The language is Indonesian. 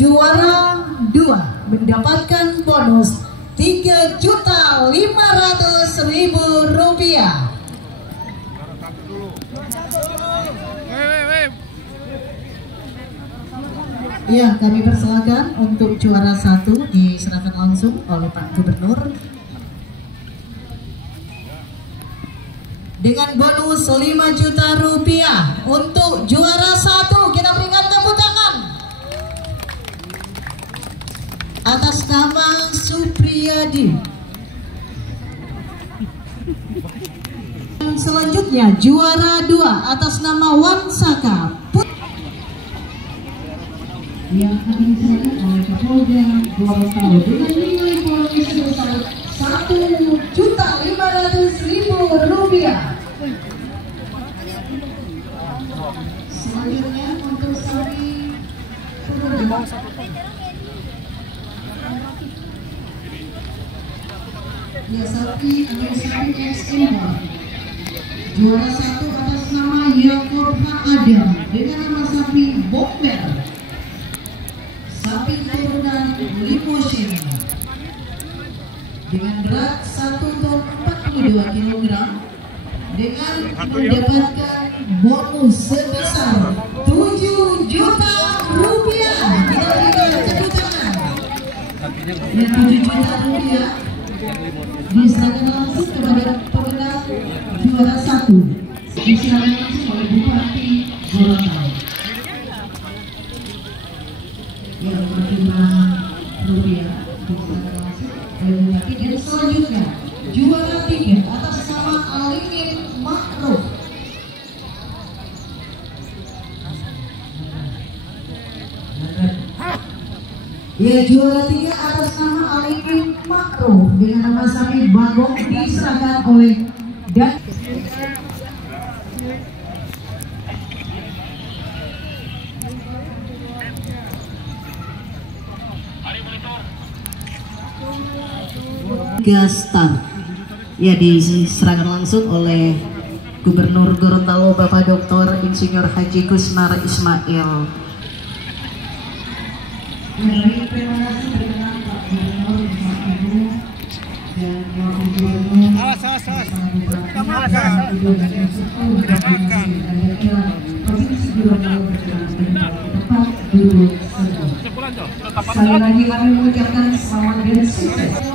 juara 2 mendapatkan bonus Rp3.500.000. Ya, kami persilakan untuk juara 1 diserahkan langsung oleh Pak Gubernur dengan bonus Rp5 juta. Untuk juara 1 kita berikan tepuk tangan atas nama Supriyadi. Selanjutnya juara 2 atas nama Wansaka yang akan diserahkan oleh Kapolda Gorontalo dengan nilai poin sebesar Rp1.500.000. Selanjutnya untuk sapi ya, sapi XM juara 1 atas nama Yakob Adam dengan nama sapi Bomber, sapi turunan Limousine dengan berat 1 ton 42 kg dengan mendapatkan bonus sebesar Rp7 juta. Kita berikan tepuk tangan. Dan Rp7 juta diserahkan langsung kepada pemenang juara 1. Diserahkan langsung oleh Bupati Gorontalo. Yang berjumlah rupiah diserahkan langsung oleh Bupati. Dan selanjutnya juara 3 atas nama Alimin Makruf. Ya, juara 3 atas nama Alimin Makruf dengan nama sapi Bagong diserahkan oleh dan Gastar ya diserahkan langsung oleh Gubernur Gorontalo Bapak Dr. Insinyur Haji Kusnar Ismail. Terima kasih dengan Pak Gubernur, Pak Ibu dan Wakil Gubernur, Provinsi Gorontalo berkenan tepat duduk. Sekali lagi kami mengucapkan selamat dan sukses.